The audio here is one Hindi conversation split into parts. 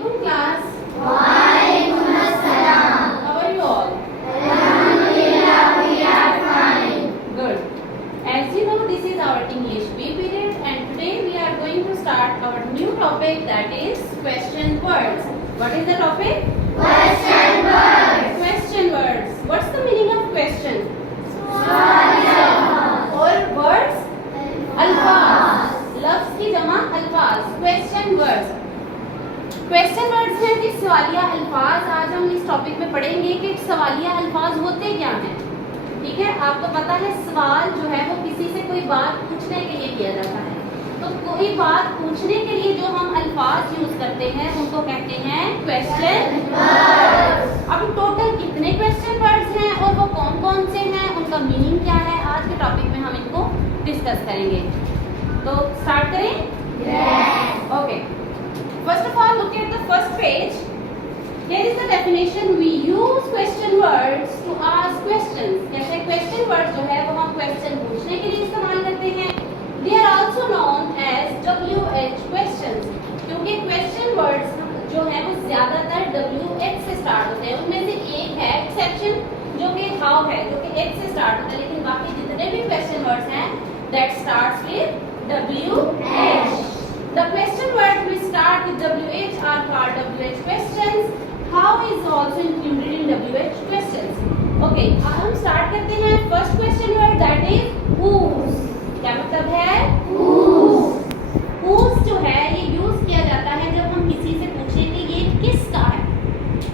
Assalamualaikum class. Waalaikumsalam. How are you all? Alhamdulillah, we are fine. Good. As you know, this is our English B period and today we are going to start our new topic, that is question words. What is the topic? Question words. Question words. What's the meaning of question? Swalia. Or words? अल्फाज. लफ्ज की जमा अल्फाज. Question words. क्वेश्चन वर्ड्स हैं कि सवालिया अल्फाज. आज हम इस टॉपिक में पढ़ेंगे कि सवालिया अल्फाज होते क्या हैं. ठीक है, आपको पता है सवाल जो है वो किसी से कोई बात पूछने के लिए किया जाता है. तो कोई बात पूछने के लिए जो हम अल्फाज यूज करते हैं उनको कहते हैं क्वेश्चन वर्ड्स. अब टोटल कितने क्वेश्चन वर्ड्स हैं और वो कौन कौन से हैं, उनका मीनिंग क्या है, आज के टॉपिक में हम इनको डिस्कस करेंगे. तो स्टार्ट करें. Okay, first of all look at the first page. Here is the definition. We use question words to ask questions. जैसे क्वेश्चन वर्ड जो है वो हम क्वेश्चन पूछने के लिए इस्तेमाल करते हैं. They are also known as WH questions. क्योंकि क्वेश्चन वर्ड्स जो है वो ज्यादातर WH से स्टार्ट होते हैं. उनमें से एक है एक्सेप्शन जो कि हाउ है, जो कि H से स्टार्ट होता है. लेकिन बाकी जितने भी क्वेश्चन वर्ड्स हैं that starts with WH. The question words which start with WH are called WH questions. How is also included in WH questions. Okay, अब हम स्टार्ट करते हैं. First question word that is whose. क्या मतलब है? whose. whose जो है ये यूज किया जाता है जब हम किसी से पूछें कि ये किसका है.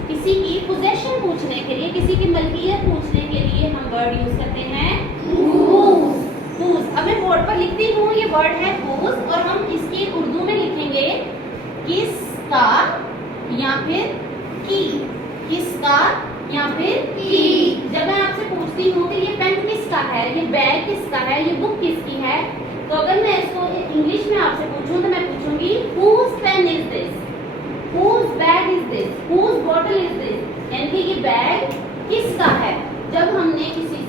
किसी की पोजेशन पूछने के लिए, किसी की मलकियत पूछने के लिए हम वर्ड यूज करते हैं whose. whose. अब मैं बोर्ड पर लिखती हूँ, ये वर्ड है whose और हम इसकी उर्दू में लिखेंगे किसका या फिर की. किसका या फिर की. जब मैं आपसे पूछती हूँ कि ये पेन किसका है, ये बैग किसका है, ये बुक किसकी है, तो अगर मैं इसको इंग्लिश में आपसे पूछूं तो मैं पूछूंगी whose pen is this, whose bag is this, whose bottle is this. यानी कि ये बैग किसका है. जब हमने किसी की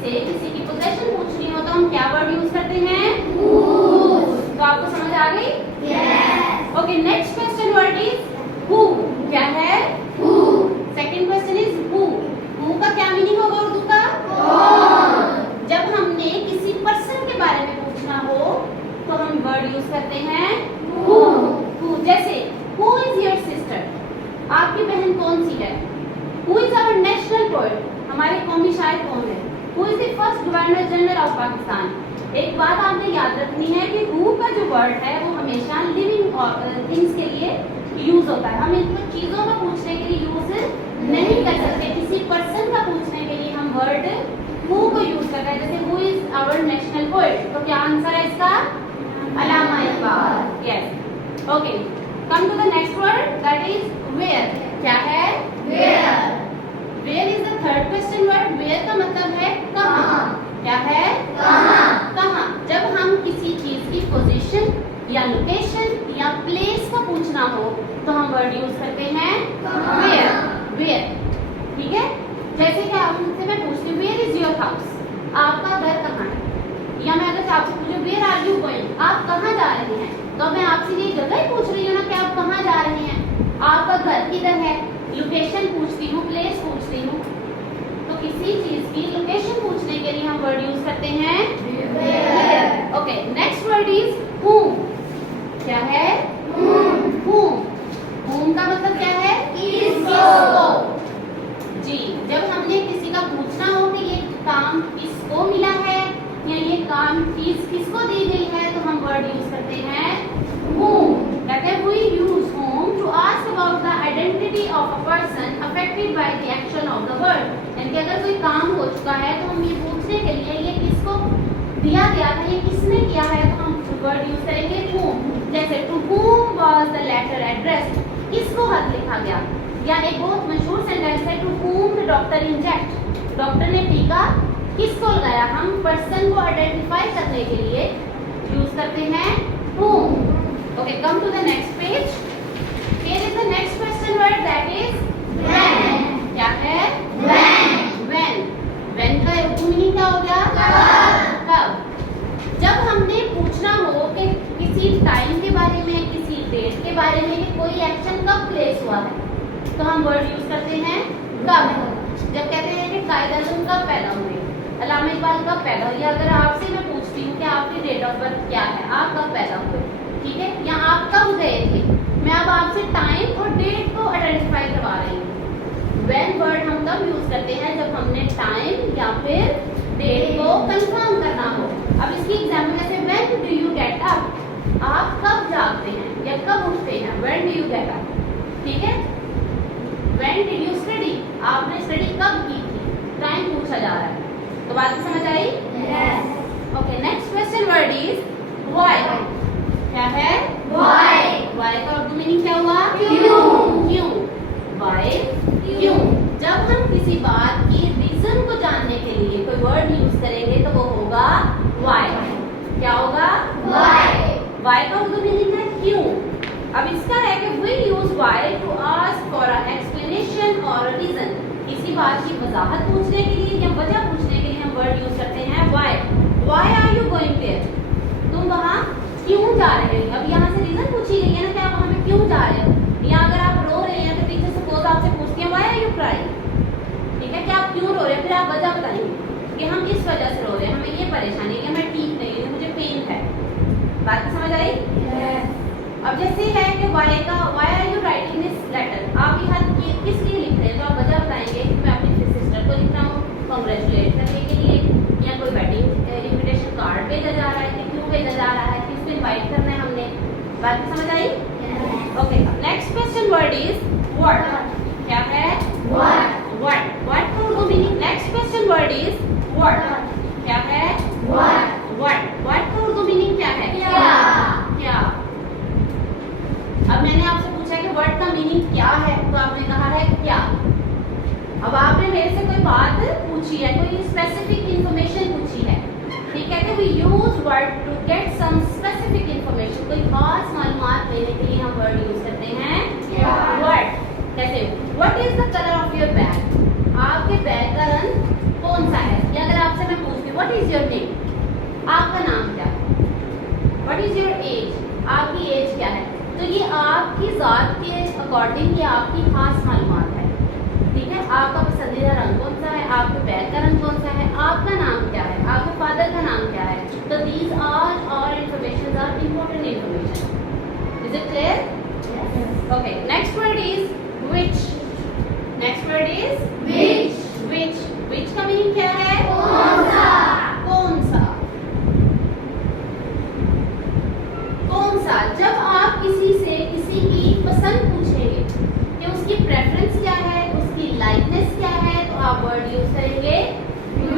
पोजेशन पूछनी हो तो हम क्या वर्ड यूज करते हैं? whose. तो आपको समझ आ गई? Yes. Okay, next question word is who. क्या है? Who. Second question is who. who का क्या मीनिंग होगा उर्दू का? कौन. जब हमने किसी पर्सन के बारे में पूछना हो तो हम वर्ड यूज करते हैं who. who. जैसे who is your sister. आपकी बहन कौन सी है? who is our national poet. हमारे कौमी शायर कौन है? Who is the first governor general of Pakistan. एक बात आपने याद रखनी है कि who का जो वर्ड है वो हमेशा लिविंग थिंग्स के लिए यूज होता है. हम इनको चीजों को पूछने के लिए यूज नहीं कर सकते. किसी पर्सन का पूछने के लिए हम वर्ड who को यूज कर रहे हैं. जैसे who is our national poet. तो क्या आंसर है इसका? Allama Iqbal. Yes. Okay, come to the next word that is where. क्या है? Where. Where is the third question word. Where का मतलब है कहाँ. क्या है? कहाँ. कहाँ. जब हम किसी चीज की पोजीशन या लोकेशन या प्लेस को पूछना हो तो हम वर्ड यूज करते हैं where. where. ठीक है. जैसे कि आप मुझसे मैं पूछती हूँ where is your house. आपका घर कहाँ है. या मैं अगर आपसे पूछूं where are you going. आप कहाँ जा रहे हैं. तो मैं आपसे ये जगह ही पूछ रही हूँ ना कि आप कहाँ जा रहे हैं. आपका घर किधर है. लोकेशन पूछती हूँ, प्लेस पूछती हूँ. तो किसी चीज की लोकेशन पूछने के लिए हम वर्ड यूज करते हैं Where. Okay, next word is whom. क्या है? Whom. whom. whom का मतलब क्या है? किसको. जी, जब हमने किसी का पूछना हो कि ये काम किसको मिला है या ये काम चीज किसको दी गई है तो हम वर्ड यूज करते हैं whom. कहते हैं we use whom to ask about the identity of a person affected by the action of the word. यानी कि अगर कोई काम हो चुका है तो हम ये पूछने के लिए ये किसको दिया गया था, ये किसने किया है, तो हम वर्ड यूज करेंगे whom. जैसे to whom was the letter addressed. किसको खत लिखा गया. या एक बहुत मशहूर सेंटेंस है to whom the doctor inject. Doctor ने टीका किसको लगाया. हम पर्सन को आइडेंटिफाई करने के लिए यूज करते हैं whom. Okay, come to the next page. Here is the next question word that is When. क्या है? When. When. When का उर्दू मीनिंग क्या हो गया? कब. जब हमने पूछना हो कि किसी टाइम के बारे में, किसी डेट डेट के बारे में कि कोई एक्शन कब प्लेस हुआ है, तो हम वर्ड यूज करते हैं कब। जब कहते हैं कि कायद आज़म कब पैदा हुए, अल्लामा इकबाल कब पैदा हुए, या अगर आपसे मैं पूछती हूँ कि आपकी डेट ऑफ बर्थ क्या है, आप कब पैदा हुए, ठीक है, या आप कब गए थे, मैं अब आपसे टाइम और डेट को आइडेंटिफाई करवा रही हूँ। व्हेन वर्ड हम तब यूज करते हैं जब हमने टाइम या फिर डेट को कंफर्म करना हो। अब इसकी एग्जाम्पल जैसे when do you get up, आप कब जागते हैं या कब उठते हैं, when do you get up, ठीक है। व्हेन डिड यू स्टडी, आपने स्टडी कब की थी, टाइम पूछा जा रहा है। तो बात समझ आई? Yes. Okay, next question word is why. क्या है? Why. व्हाई का उर्दू मीनिंग क्या हुआ? क्यों। क्यों, व्हाई, क्यों। जब हम किसी बात की रीजन को जानने के लिए कोई वर्ड यूज करेंगे तो वो होगा व्हाई। क्या होगा? Why. व्हाई का उर्दू मीनिंग है क्यों। अब इसका है कि we use why to ask for a explanation और अ रीजन। किसी बात की वजाहत पूछने के लिए या वजह पूछने के लिए हम वर्ड यूज करते हैं why. Why are you going there, तुम वहाँ क्यों जा रहे हो। अब यहाँ से रीजन पूछी गई है ना कि आप वहाँ पे क्यों जा रहे हो, या अगर आप रो रहे हैं तो टीचर सपोज आपसे पूछती है व्हाई आर यू क्राइंग, ठीक है, कि आप क्यों रो रहे हैं, फिर आप वजह बताएंगे कि हम किस वजह से रो रहे हैं, हमें ये परेशानी है, मैं ठीक नहीं हूँ, मुझे पेन है। बात समझ आई? Yes. अब जैसे है कि व्हाई का, why are you writing this letter, आप ये खत किस लिए लिख रहे हैं, तो आप वजह बताएंगे कि मैं अपनी सिस्टर को लिख रहा हूँ कांग्रेचुलेट करने के लिए, या कोई वेडिंग इनविटेशन कार्ड भेजा जा रहा है, कि क्यों भेजा जा रहा है, किसको इनवाइट करना है हमने। बात समझ आई? Yes. Okay, next question word is what. क्या है? What. व्हाट। व्हाट का Urdu meaning, next question word is what. क्या है? What. व्हाट। व्हाट का उर्दू मीनिंग क्या है? क्या। क्या। अब मैंने आपसे पूछा कि वर्ड का मीनिंग क्या है, तो आपने कहा है क्या। अब आपने मेरे से कोई बात पूछी है, कोई स्पेसिफिक इंफॉर्मेशन पूछी है, ठीक है, तो we use word to get some specific information, कोई खास मालूमात लेने के लिए हम वर्ड यूज करते हैं क्या। वर्ड। कैसे? What is the colour of your bag, आपके बैग का रंग कौन सा है, या अगर आपसे मैं पूछती हूँ व्हाट इज योर नेम, आपका नाम क्या है, व्हाट इज योर एज, आपकी एज क्या है, तो ये आपकी जात के अकॉर्डिंग ये आपकी खास मालूमात है, ठीक है। आपका पसंदीदा रंग कौन सा है, आपके बैग का रंग कौन सा है, आपका नाम क्या है, आपके फादर का नाम क्या है, तो these are information are important information. Is it clear? Yes. Okay, next word is which। Next word is Which. which। which का मीनिंग क्या है? कौन सा। कौन सा। कौन सा। जब आप किसी से किसी की पसंद पूछेंगे कि उसकी प्रेफरेंस क्या है, उसकी लाइकनेस क्या है, तो आप वर्ड यूज करेंगे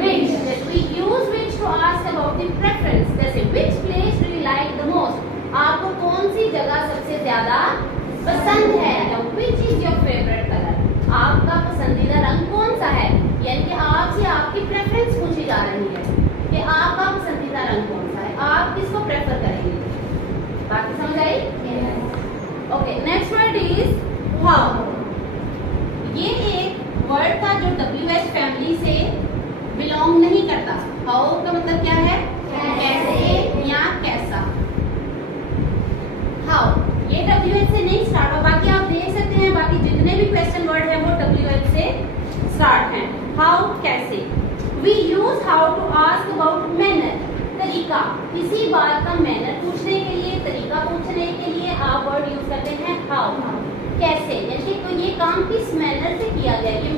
which। we use which to ask about the preference। जैसे which place do you like the most, आपको कौन सी जगह सबसे ज्यादा पसंद है, या which is your favorite color, आपका पसंदीदा रंग कौन सा है, यानी कि आपसे आपकी प्रेफरेंस पूछी जा रही है कि आपका पसंदीदा रंग कौन सा है, आप किसको प्रेफर करेंगे। बात समझ आई? Yes. Okay, next word is how. ये एक वर्ड था जो WH फैमिली से बिलोंग नहीं करता। हाउ का मतलब क्या है? कैसे या कैसा। हाउ ये WH से नहीं स्टार्ट हो, बाकी आप देख सकते हैं बाकी जितने भी क्वेश्चन वर्ड है वो WH से स्टार्ट हैं। हाउ कैसे। We use how to ask about manner, तरीका, किसी बात का मैनर पूछने के लिए, तरीका पूछने के लिए आप वर्ड यूज करते हैं हाउ। कैसे, यानी तो ये काम किस मैनर से किया गया, ये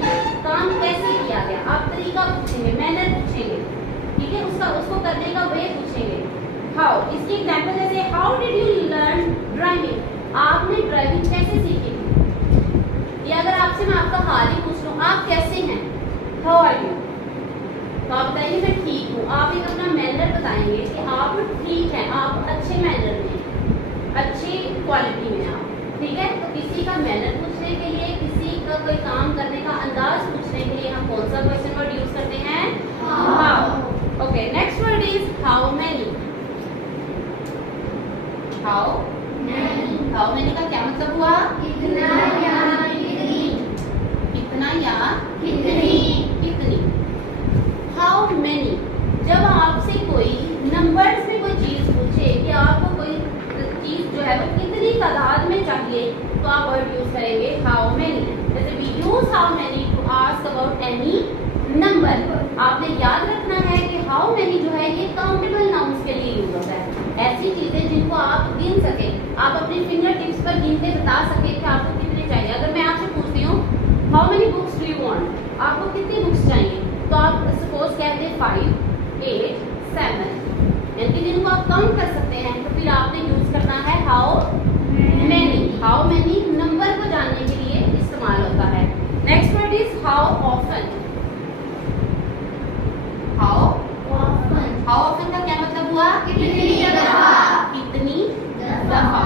काम कैसे किया गया, आप तरीका पूछेंगे, मैनर पूछेंगे, ठीक है, उसको करने का वे पूछेंगे। हाउ, इसकी एग्जांपल जैसे how did you learn driving, आपने ड्राइविंग कैसे सीखी। या अगर आपसे मैं आपका हाल ही पूछ लूं, आप कैसे हैं, हाउ आर यू, तो आप बताइए मैं ठीक हूँ। आप एक अपना मैनर बताएंगे कि आप ठीक हैं, आप अच्छे मैनर में, अच्छी क्वालिटी में आप, ठीक है। तो किसी का मैनर पूछने के लिए, किसी का कोई काम करने का अंदाज पूछने के लिए हम कौन सा क्वेश्चन वर्ड यूज करते हैं, how. Okay, next word is how many. How many का क्या मतलब हुआ, कितना या कितनी, कितना या कितनी, कितनी। हाउ मेनी, जब आपसे कोई नंबर्स में कोई चीज पूछे कि आपको कोई चीज जो है वो कितनी तादाद चाहिए तो आप वर्ड यूज करेंगे हाउ मेनी। जैसे we use how many to ask about any number. आपने याद रखना है कि हाउ मेनी जो है ये काउंटेबल नाउन्स के लिए यूज होता है, ऐसी चीजें जिनको आप गिन सके, आप अपने फिंगर टिप्स पर गिन के बता सके कि आपको कितनी चाहिए। अगर मैं आपसे पूछती हूँ how many books do you want, आपको कितनी बुक्स चाहिए, तो आप सपोज कहते हैं 5, 8, 7, यानी कि जिनको आप काउंट कर सकते हैं, तो फिर आपने यूज करना है how many. How many number को जानने के लिए इस्तेमाल होता है। Next word is how often. How often का क्या मतलब हुआ? कितनी दफा। कितनी दफा।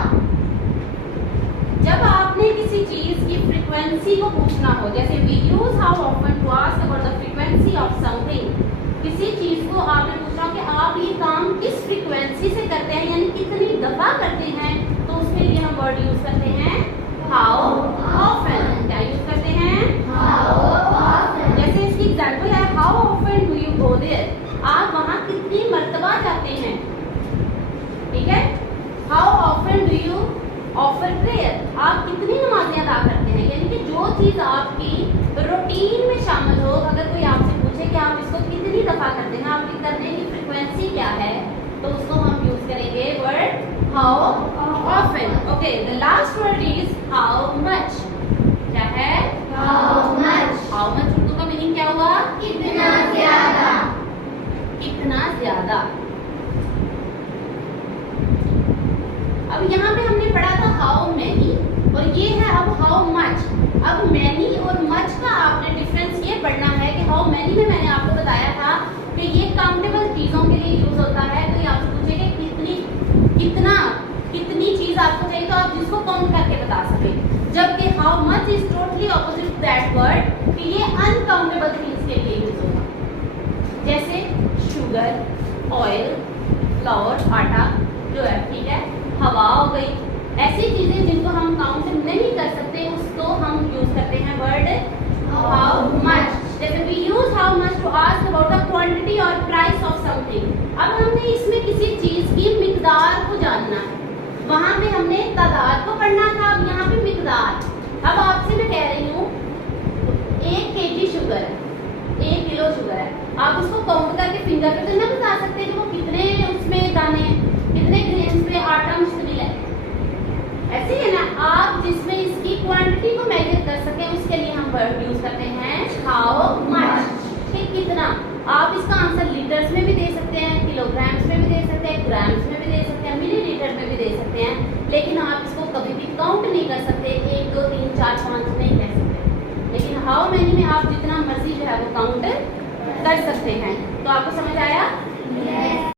जब आपने किसी चीज की फ्रीक्वेंसी को पूछना हो, जैसे we use how often to ask about the frequency of something, किसी चीज को आपने पूछना कि आप ये काम किस फ्रीक्वेंसी से करते हैं, यानी कितनी दफा करते हैं, तो उसके लिए हम वर्ड यूज करते हैं हाउ ऑफन। क्या यूज करते हैं? How often. जैसे इसकी एग्जांपल है how often do you go there, आप वहां कितनी मर्तबा जाते हैं। ठीक है। How often do you offer prayer, आप कितनी नमाजें अदा करते हैं, यानी कि जो चीज आपकी रूटीन में शामिल हो। अगर कोई आपसे पूछे कि आप इसको कितनी दफा करते हैं, आपकी करने की फ्रीक्वेंसी क्या है, तो उसको हम यूज करेंगे word how often. Okay, the last word is how much. क्या है? How much. How much Urdu का मीनिंग क्या होगा? कितना ज्यादा। कितना ज्यादा। अब यहाँ पे हमने पढ़ा था हाउ मेनी, और ये है अब हाउ मच। अब मेनी और मच का आपने डिफरेंस ये पढ़ना है कि हाउ मेनी में मैंने आपको बताया था कि ये काउंटेबल चीजों के लिए यूज होता है। तो ये आपसे पूछेगा कितनी चीज आपको चाहिए, तो आप जिसको काउंट करके बता सके। जबकि how much is totally opposite that word, कि ये अनकाउंटेबल थिंग्स के लिए यूज होगा। जैसे शुगर, ऑयल, फ्लावर, आटा जो है, ठीक है, हवा हो गई, ऐसी चीजें जिनको हम काउंट नहीं कर सकते, उसको हम यूज करते हैं वर्ड हाउ मच। जैसे we use how much to ask about the quantity और प्राइस ऑफ समथिंग। अब हमने इसमें किसी चीज की मिकदार को जानना है, वहां पे हमने तादाद को पढ़ना था, अब यहाँ पे मिकदार। अब आपसे मैं कह रही हूँ 1 kg शुगर है, 1 किलो शुगर है, आप उसको काउंट करके फिंगर पे तो ना बता सकते कि वो कितने उसमें दाने हैं, कितने ग्रेन्स पे आटा मुश्तमिल है। ऐसे है ना, आप जिसमें इसकी क्वांटिटी को मेजर कर सके, उसके लिए हम वर्ड यूज करते हैं हाउ मच। ठीक, कितना। आप इसका आंसर लीटर्स में भी दे सकते हैं, किलोग्राम्स में भी दे सकते हैं, ग्राम्स में भी दे सकते हैं, मिलीलीटर में भी दे सकते हैं, लेकिन आप इसको कभी भी काउंट नहीं कर सकते, 1, 2, 3, 4, 5 नहीं कह सकते। लेकिन हाउ मेनी में आप जितना मर्जी जो है वो काउंट कर सकते हैं। तो आपको समझ आया? Yes.